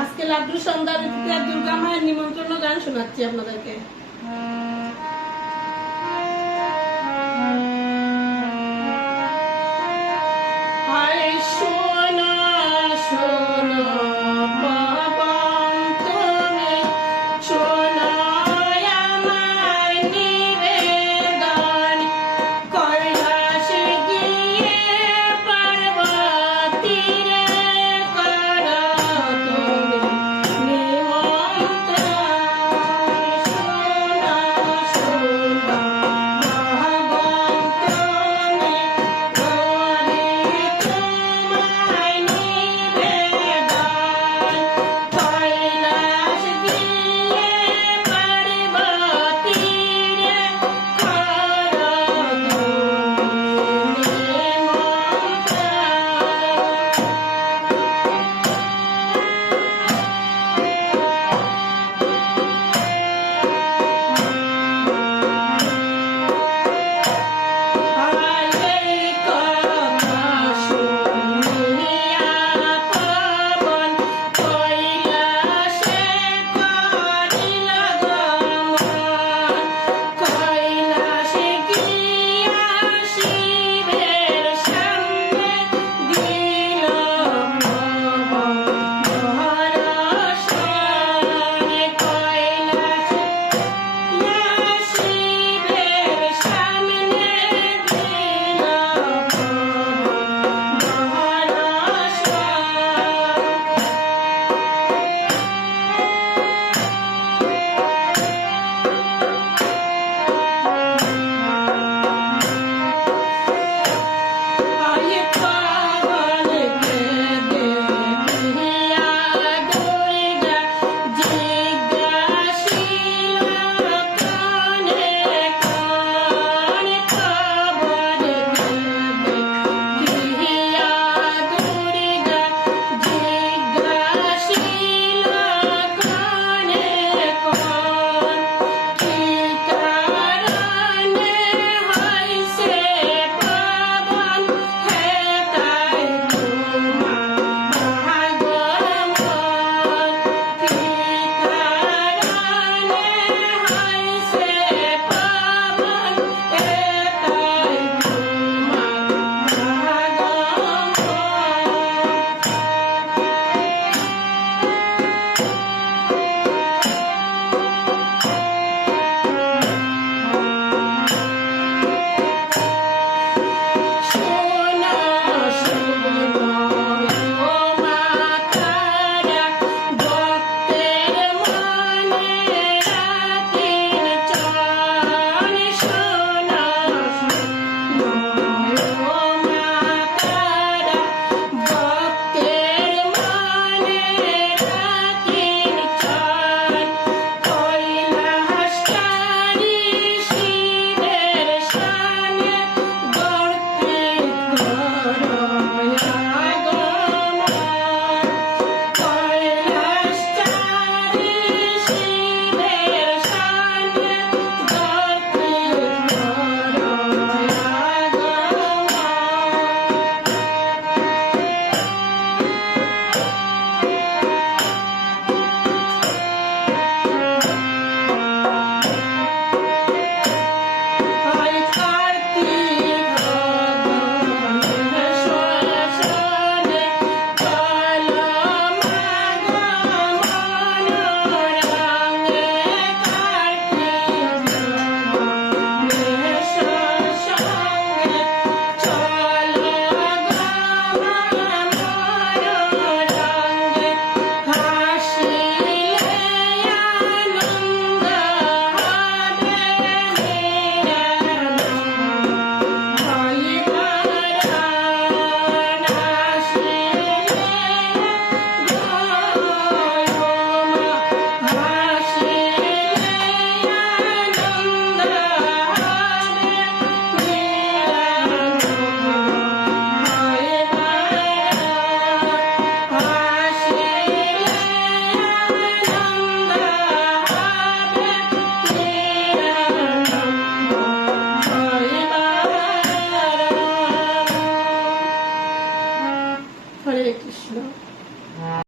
আজকে লাড্ডু সন্ধ্যা দুর্গা মায়ের নিমন্ত্রণ গান শোনাচ্ছি আপনাদেরকে। হ্যাঁ।